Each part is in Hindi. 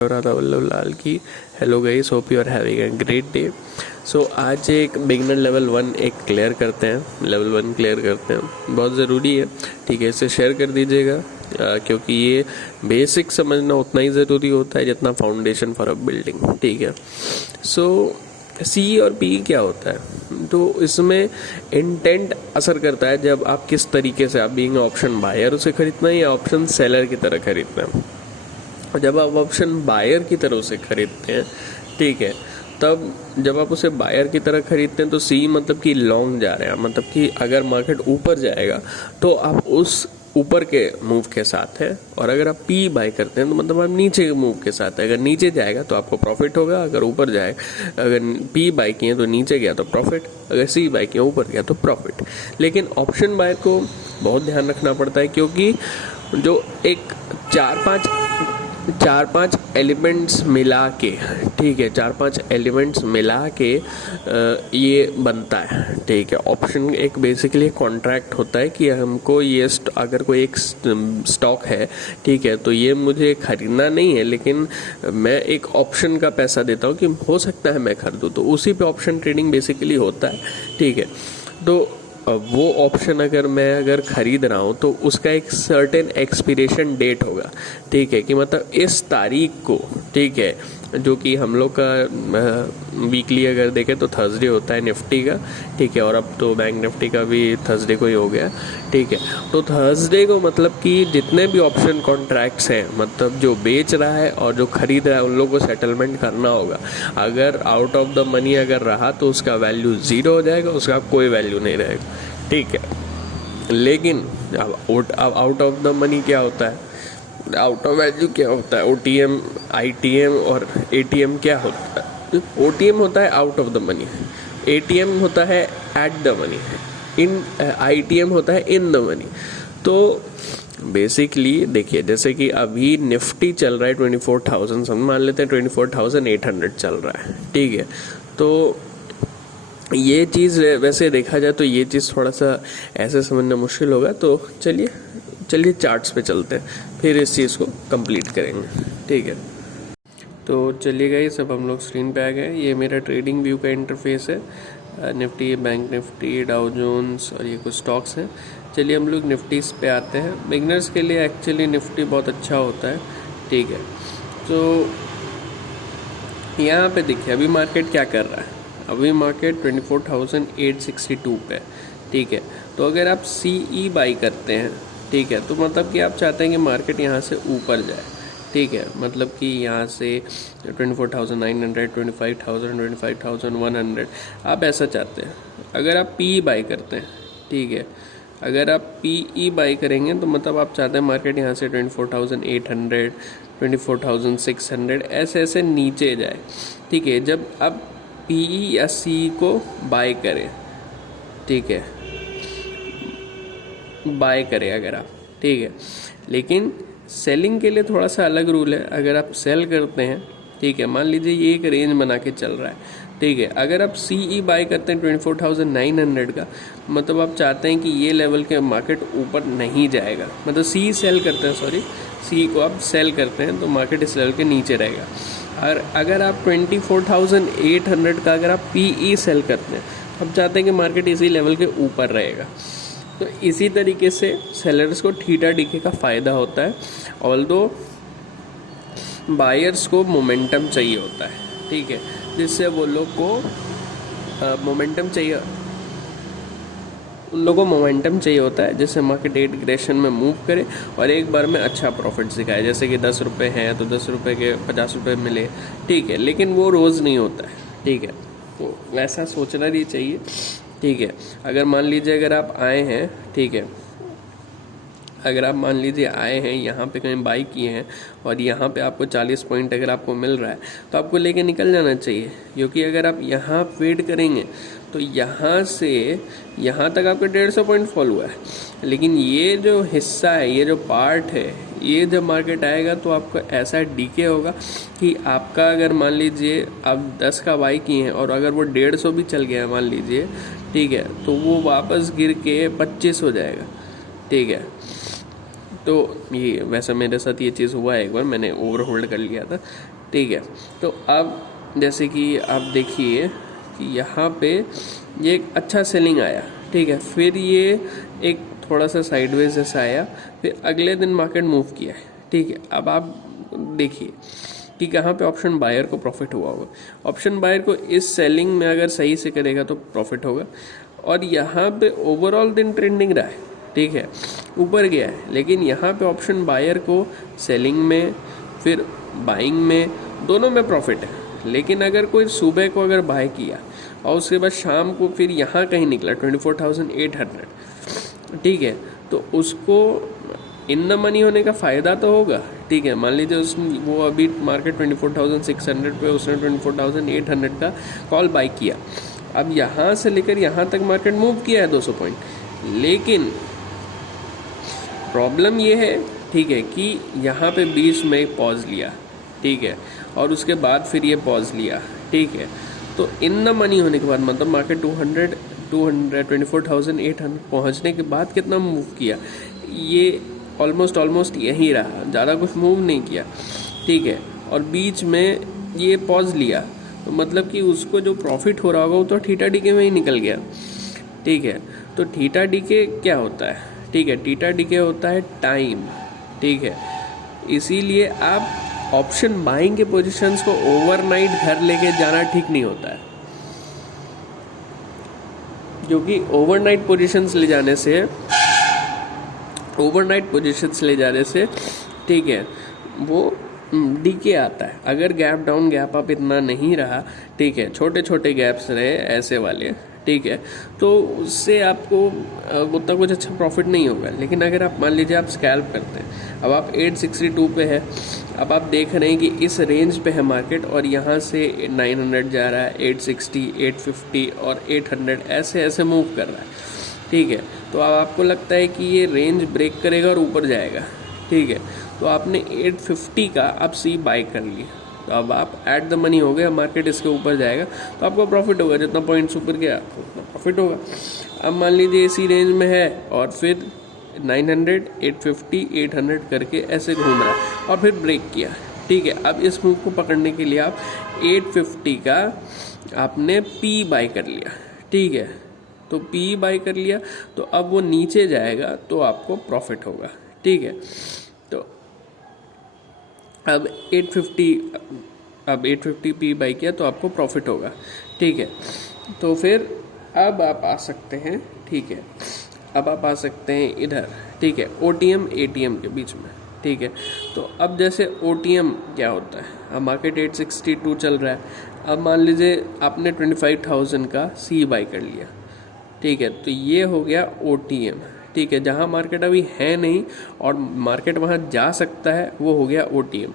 राधा वल्लभ लाल की। Hello guys, hope you are having a great day. So आज एक बिगिनर लेवल 1 एक क्लियर करते हैं, लेवल 1 क्लियर करते हैं, बहुत ज़रूरी है। ठीक है, इसे शेयर कर दीजिएगा क्योंकि ये बेसिक समझना उतना ही ज़रूरी होता है जितना फाउंडेशन फॉर अ बिल्डिंग। ठीक है, सो सी और पी क्या होता है, तो इसमें इंटेंट असर करता है जब आप किस तरीके से, आप बीइंग ऑप्शन बायर उसे खरीदना है या ऑप्शन सेलर की तरह खरीदना है। जब आप ऑप्शन बायर की तरह उसे खरीदते हैं, ठीक है, तब जब आप उसे बायर की तरह खरीदते हैं तो सी मतलब कि लॉन्ग जा रहे हैं, मतलब कि अगर मार्केट ऊपर जाएगा तो आप उस ऊपर के मूव के साथ है, और अगर आप पी बाय करते हैं तो मतलब आप नीचे के मूव के साथ है। अगर नीचे जाएगा तो आपको प्रॉफिट होगा, अगर ऊपर जाएगा, अगर पी बाय किए तो नीचे गया तो प्रॉफिट, अगर सी बाय किया ऊपर गया तो प्रॉफिट। लेकिन ऑप्शन बायर को बहुत ध्यान रखना पड़ता है क्योंकि जो एक चार पांच एलिमेंट्स मिला के, ठीक है, 4-5 एलिमेंट्स मिला के ये बनता है। ठीक है, ऑप्शन एक बेसिकली कॉन्ट्रैक्ट होता है कि हमको ये अगर कोई एक स्टॉक है, ठीक है, तो ये मुझे खरीदना नहीं है लेकिन मैं एक ऑप्शन का पैसा देता हूँ कि हो सकता है मैं खरीदूँ, तो उसी पे ऑप्शन ट्रेडिंग बेसिकली होता है। ठीक है, तो वो ऑप्शन अगर खरीद रहा हूँ तो उसका एक सर्टेन एक्सपिरेशन डेट होगा। ठीक है, कि मतलब इस तारीख को, ठीक है, जो कि हम लोग का वीकली अगर देखें तो थर्सडे होता है निफ्टी का। ठीक है, और अब तो बैंक निफ्टी का भी थर्सडे को ही हो गया। ठीक है, तो थर्सडे को मतलब कि जितने भी ऑप्शन कॉन्ट्रैक्ट्स हैं, मतलब जो बेच रहा है और जो खरीद रहा है, उन लोगों को सेटलमेंट करना होगा। अगर आउट ऑफ द मनी अगर रहा तो उसका वैल्यू 0 हो जाएगा, उसका कोई वैल्यू नहीं रहेगा। ठीक है, लेकिन अब आउट ऑफ द मनी क्या होता है, आउट ऑफ वैल्यू क्या होता है, OTM, ITM और ATM क्या होता है। OTM होता है out of the money, ATM होता है एट द मनी, ITM होता है इन द मनी। तो बेसिकली देखिए, जैसे कि अभी निफ्टी चल रहा है 24,000, हम मान लेते हैं 24,800 चल रहा है। ठीक है, तो ये चीज़ वैसे देखा जाए तो ये चीज़ थोड़ा सा ऐसे समझना मुश्किल होगा, तो चलिए चार्ट्स पे चलते हैं, फिर इस चीज़ को कंप्लीट करेंगे। ठीक है, तो चलिए गाइस, सब हम लोग स्क्रीन पे आ गए। ये मेरा ट्रेडिंग व्यू का इंटरफेस है, Nifty, bank Nifty, Dow Jones और ये कुछ स्टॉक्स हैं। चलिए हम लोग निफ्टीज पे आते हैं। बिगनर्स के लिए एक्चुअली निफ्टी बहुत अच्छा होता है। ठीक है, तो यहाँ पे देखिए अभी मार्केट क्या कर रहा है। अभी मार्केट 24,862 पे। ठीक है, तो अगर आप CE बाई करते हैं, ठीक है, तो मतलब कि आप चाहते हैं कि मार्केट यहाँ से ऊपर जाए। ठीक है, मतलब कि यहाँ से 24,900, 25,000, 25,100 आप ऐसा चाहते हैं। अगर आप PE बाई करते हैं, ठीक है, अगर आप PE बाई करेंगे तो मतलब आप चाहते हैं मार्केट यहाँ से 24,800, 24,600 ऐसे नीचे जाए। ठीक है, जब आप PE या CE को बाय करें, ठीक है, बाय करें अगर आप, ठीक है, लेकिन सेलिंग के लिए थोड़ा सा अलग रूल है। अगर आप सेल करते हैं, ठीक है, मान लीजिए ये एक रेंज बना के चल रहा है। ठीक है, अगर आप CE बाय करते हैं 24,900 का, मतलब आप चाहते हैं कि ये लेवल के मार्केट ऊपर नहीं जाएगा, मतलब CE सेल करते हैं, सॉरी, CE को आप सेल करते हैं तो मार्केट इस लेवल के नीचे रहेगा। और अगर आप 24,800 का अगर आप PE सेल करते हैं, अब चाहते हैं कि मार्केट इसी लेवल के ऊपर रहेगा। तो इसी तरीके से सेलर्स को थीटा डीके का फ़ायदा होता है, ऑल्दो बायर्स को मोमेंटम चाहिए होता है। ठीक है, जिससे वो लोग को मोमेंटम चाहिए, उन लोगों को मोमेंटम चाहिए होता है जिससे मार्केट डिग्रेशन में मूव करे और एक बार में अच्छा प्रॉफिट दिखाए। जैसे कि 10 रुपये हैं तो 10 रुपये के 50 रुपये मिले। ठीक है, लेकिन वो रोज़ नहीं होता है। ठीक है, तो ऐसा सोचना नहीं चाहिए। ठीक है, अगर मान लीजिए अगर आप आए हैं, ठीक है, अगर आप मान लीजिए आए हैं यहाँ पे कहीं बाई किए हैं और यहाँ पे आपको 40 पॉइंट अगर आपको मिल रहा है तो आपको लेके निकल जाना चाहिए, क्योंकि अगर आप यहाँ वेट करेंगे तो यहाँ से यहाँ तक आपका 150 पॉइंट फॉल हुआ है, लेकिन ये जो हिस्सा है, ये जो पार्ट है, ये जब मार्केट आएगा तो आपको ऐसा डीके होगा कि आपका अगर मान लीजिए आप 10 का बाई किए हैं और अगर वो 150 भी चल गया है मान लीजिए, ठीक है, तो वो वापस गिर के 25 हो जाएगा। ठीक है, तो ये वैसा मेरे साथ ये चीज़ हुआ है, एक बार मैंने ओवर होल्ड कर लिया था, ठीक है। तो अब जैसे कि आप देखिए कि यहाँ पे ये एक अच्छा सेलिंग आया, ठीक है, फिर ये एक थोड़ा सा साइडवेज जैसा आया, फिर अगले दिन मार्केट मूव किया है, ठीक है। अब आप देखिए कि कहाँ पे ऑप्शन बायर को प्रॉफिट हुआ होगा। ऑप्शन बायर को इस सेलिंग में अगर सही से करेगा तो प्रॉफिट होगा, और यहाँ पे ओवरऑल दिन ट्रेंडिंग रहा है, ठीक है, ऊपर गया है, लेकिन यहाँ पे ऑप्शन बायर को सेलिंग में फिर बाइंग में दोनों में प्रॉफिट है। लेकिन अगर कोई सुबह को अगर बाय किया और उसके बाद शाम को फिर यहाँ कहीं निकला 24,800, ठीक है, तो उसको इन द मनी होने का फ़ायदा तो होगा, ठीक है। मान लीजिए वो अभी मार्केट 24,600 पे उसने 24,800 का कॉल बाय किया, अब यहाँ से लेकर यहाँ तक मार्केट मूव किया है 200 पॉइंट, लेकिन प्रॉब्लम ये है, ठीक है, कि यहाँ पे बीच में पॉज लिया, ठीक है, और उसके बाद फिर ये पॉज लिया, ठीक है। तो इन द मनी होने के बाद मतलब मार्केट 24,800 पहुँचने के बाद कितना मूव किया, ये ऑलमोस्ट यहीं रहा, ज़्यादा कुछ मूव नहीं किया, ठीक है। और बीच में ये पॉज लिया, तो मतलब कि उसको जो प्रॉफिट हो रहा होगा वो तो थीटा डीके में ही निकल गया, ठीक है। तो थीटा डीके क्या होता है, ठीक है, थीटा डीके होता है टाइम, ठीक है। इसीलिए आप ऑप्शन बाइंग के पोजीशंस को ओवरनाइट घर लेके जाना ठीक नहीं होता है, क्योंकि ओवरनाइट पोजीशंस ले जाने से ठीक है वो डीके आता है। अगर गैप डाउन गैप अप इतना नहीं रहा, ठीक है, छोटे छोटे गैप्स रहे ऐसे वाले, ठीक है, तो उससे आपको उतना कुछ अच्छा प्रॉफिट नहीं होगा। लेकिन अगर आप मान लीजिए आप स्कैल्प करते हैं, अब आप 862 पे है, अब आप देख रहे हैं कि इस रेंज पे है मार्केट और यहाँ से 900 जा रहा है, 860, 850 और 800 ऐसे ऐसे मूव कर रहा है, ठीक है। तो अब आपको लगता है कि ये रेंज ब्रेक करेगा और ऊपर जाएगा, ठीक है, तो आपने 850 का अब सी बाई कर लिया, तो अब आप एट द मनी हो गया, मार्केट इसके ऊपर जाएगा तो आपको प्रॉफिट होगा, जितना पॉइंट्स ऊपर गया उतना प्रॉफिट होगा। अब मान लीजिए इसी रेंज में है और फिर 900, 850, 800 करके ऐसे घूम रहा है और फिर ब्रेक किया, ठीक है। अब इस मूव को पकड़ने के लिए आप 850 का आपने पी बाई कर लिया, ठीक है, तो पी बाई कर लिया, तो अब वो नीचे जाएगा तो आपको प्रॉफिट होगा, ठीक है। तो अब 850 पी बाई किया तो आपको प्रॉफिट होगा, ठीक है। तो फिर अब आप आ सकते हैं, ठीक है, अब आप आ सकते हैं इधर, ठीक है, OTM ATM के बीच में, ठीक है। तो अब जैसे OTM क्या होता है, अब मार्केट 862 चल रहा है, अब मान लीजिए आपने 25,000 का सी बाई कर लिया, ठीक है, तो ये हो गया OTM, ठीक है, जहाँ मार्केट अभी है नहीं और मार्केट वहाँ जा सकता है वो हो गया OTM।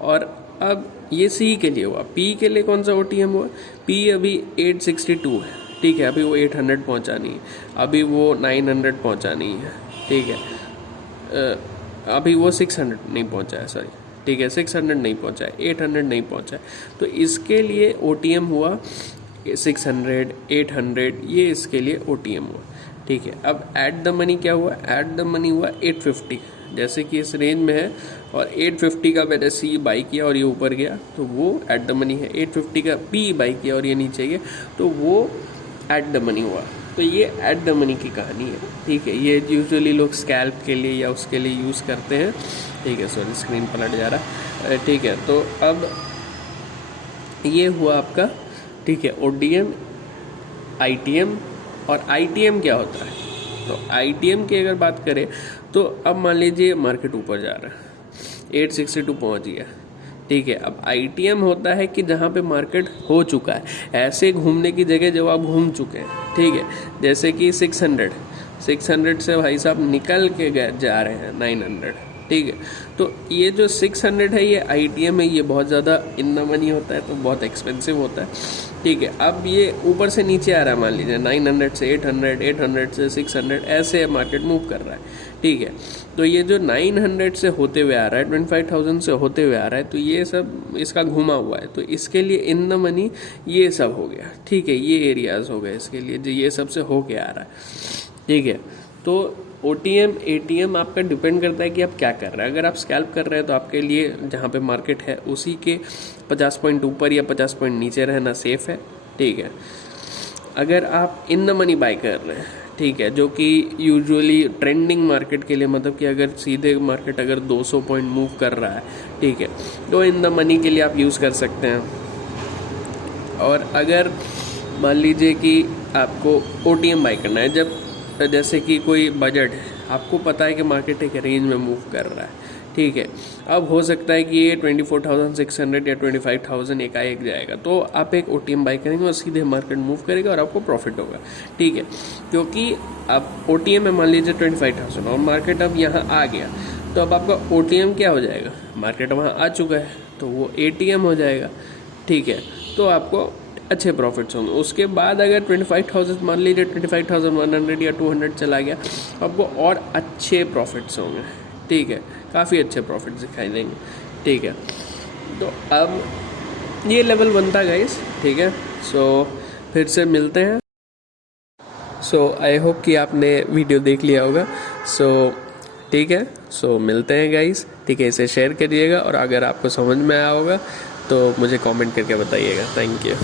और अब ये सी के लिए हुआ, पी के लिए कौन सा OTM हुआ, पी अभी 862 है, ठीक है, अभी वो 800 पहुँचा नहीं है, अभी वो 900 पहुँचा नहीं है, ठीक है, अभी वो 600 नहीं पहुँचा है, सॉरी, ठीक है, 600 नहीं पहुँचा है, 800 नहीं पहुँचा है, तो इसके लिए OTM हुआ 600, 800, ये इसके लिए OTM हुआ, ठीक है। अब एट द मनी क्या हुआ, एट द मनी हुआ 850, जैसे कि इस रेंज में है और 850 का मैंने सी बाई किया और ये ऊपर गया तो वो एट द मनी है, 850 का पी बाई किया और ये नीचे गया तो वो एट द मनी हुआ। तो ये एट द मनी की कहानी है, ठीक है, ये यूजुअली लोग स्कैल्प के लिए या उसके लिए यूज़ करते हैं, ठीक है, सॉरी स्क्रीन पलट जा रहा है, ठीक है। तो अब ये हुआ आपका, ठीक है, OTM ITM। और ITM क्या होता है, तो ITM की अगर बात करें तो अब मान लीजिए मार्केट ऊपर जा रहा है, 862 पहुंच गया, ठीक है। अब ITM होता है कि जहाँ पे मार्केट हो चुका है, ऐसे घूमने की जगह जब आप घूम चुके हैं, ठीक है, जैसे कि 600 से भाई साहब निकल के जा रहे हैं 900, ठीक है। तो ये जो 600 है ये ITM है, ये बहुत ज़्यादा इन द मनी होता है तो बहुत एक्सपेंसिव होता है, ठीक है। अब ये ऊपर से नीचे आ रहा है, मान लीजिए 900 से 800, 800 से 600 ऐसे मार्केट मूव कर रहा है, ठीक है। तो ये जो 900 से होते हुए आ रहा है, 25,000 से होते हुए आ रहा है, तो ये सब इसका घुमा हुआ है, तो इसके लिए इन द मनी ये सब हो गया, ठीक है, ये एरियाज हो गए इसके लिए जो ये सब से हो के आ रहा है, ठीक है। तो OTM ATM आपका डिपेंड करता है कि आप क्या कर रहे हैं। अगर आप स्कैल्प कर रहे हैं तो आपके लिए जहाँ पे मार्केट है उसी के 50 पॉइंट ऊपर या 50 पॉइंट नीचे रहना सेफ है, ठीक है। अगर आप इन द मनी बाय कर रहे हैं, ठीक है, जो कि यूजुअली ट्रेंडिंग मार्केट के लिए, मतलब कि अगर सीधे मार्केट अगर 200 पॉइंट मूव कर रहा है, ठीक है, तो इन द मनी के लिए आप यूज़ कर सकते हैं। और अगर मान लीजिए कि आपको OTM बाय करना है, जब जैसे कि कोई बजट है, आपको पता है कि मार्केट एक रेंज में मूव कर रहा है, ठीक है, अब हो सकता है कि ये 24,600 या 25,000 एकाएक जाएगा, तो आप एक OTM बाय करेंगे और सीधे मार्केट मूव करेगा और आपको प्रॉफिट होगा, ठीक है। क्योंकि अब OTM में मान लीजिए 25,000 और मार्केट अब यहाँ आ गया, तो अब आपका OTM क्या हो जाएगा, मार्केट वहाँ आ चुका है तो वो ATM हो जाएगा, ठीक है। तो आपको अच्छे प्रॉफिट्स होंगे। उसके बाद अगर 25,000 मान लीजिए 25,100 या 200 चला गया, आपको और अच्छे प्रॉफिट्स होंगे, ठीक है, काफ़ी अच्छे प्रॉफिट्स दिखाई देंगे, ठीक है। तो अब ये लेवल बनता है गाइस, ठीक है। सो फिर से मिलते हैं। सो आई होप कि आपने वीडियो देख लिया होगा। सो ठीक है, सो मिलते हैं गाइस, ठीक है। इसे शेयर करिएगा और अगर आपको समझ में आया होगा तो मुझे कमेंट करके बताइएगा। Thank you.